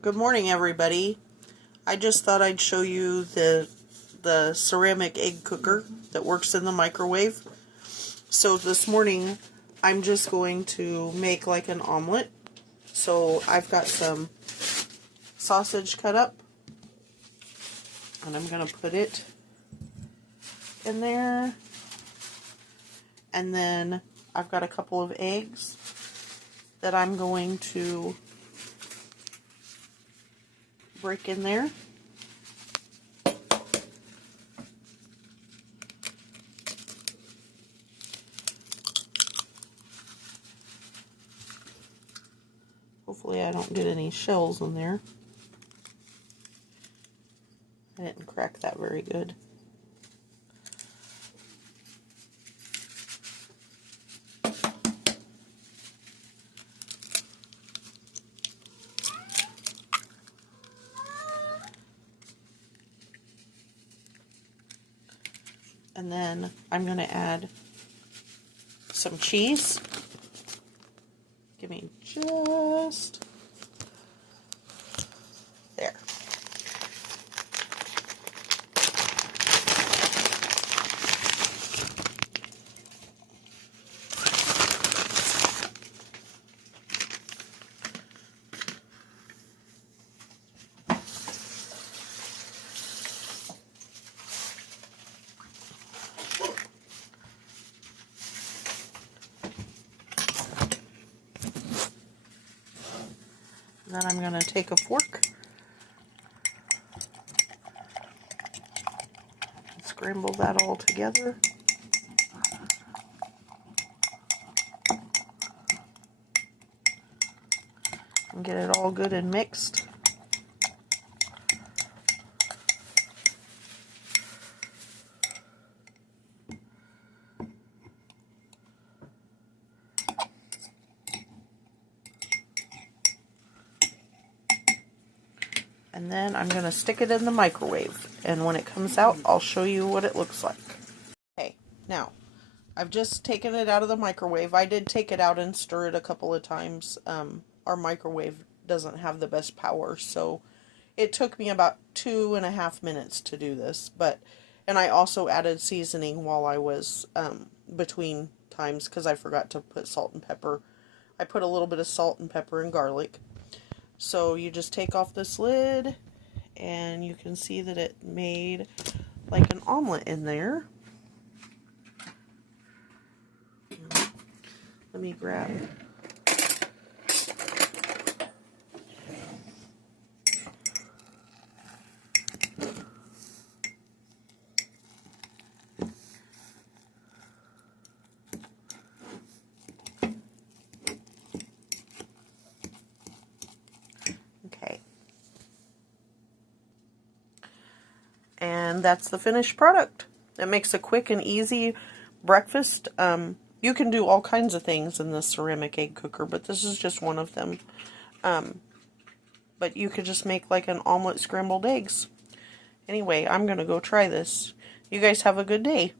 Good morning, everybody. I just thought I'd show you the ceramic egg cooker that works in the microwave. So this morning, I'm just going to make like an omelet. So I've got some sausage cut up, and I'm going to put it in there. And then I've got a couple of eggs that I'm going to break in there. Hopefully I don't get any shells in there. I didn't crack that very good. And then I'm going to add some cheese. Give me just there. Then I'm going to take a fork and scramble that all together. And get it all good and mixed. And then I'm going to stick it in the microwave. And when it comes out, I'll show you what it looks like. Okay, now, I've just taken it out of the microwave. I did take it out and stir it a couple of times. Our microwave doesn't have the best power, so it took me about 2.5 minutes to do this. And I also added seasoning while I was between times because I forgot to put salt and pepper. I put a little bit of salt and pepper and garlic. So you just take off this lid, and you can see that it made like an omelet in there. Let me grab and that's the finished product. It makes a quick and easy breakfast. You can do all kinds of things in this ceramic egg cooker, but this is just one of them. But you could just make like an omelet scrambled eggs. Anyway, I'm going to go try this. You guys have a good day.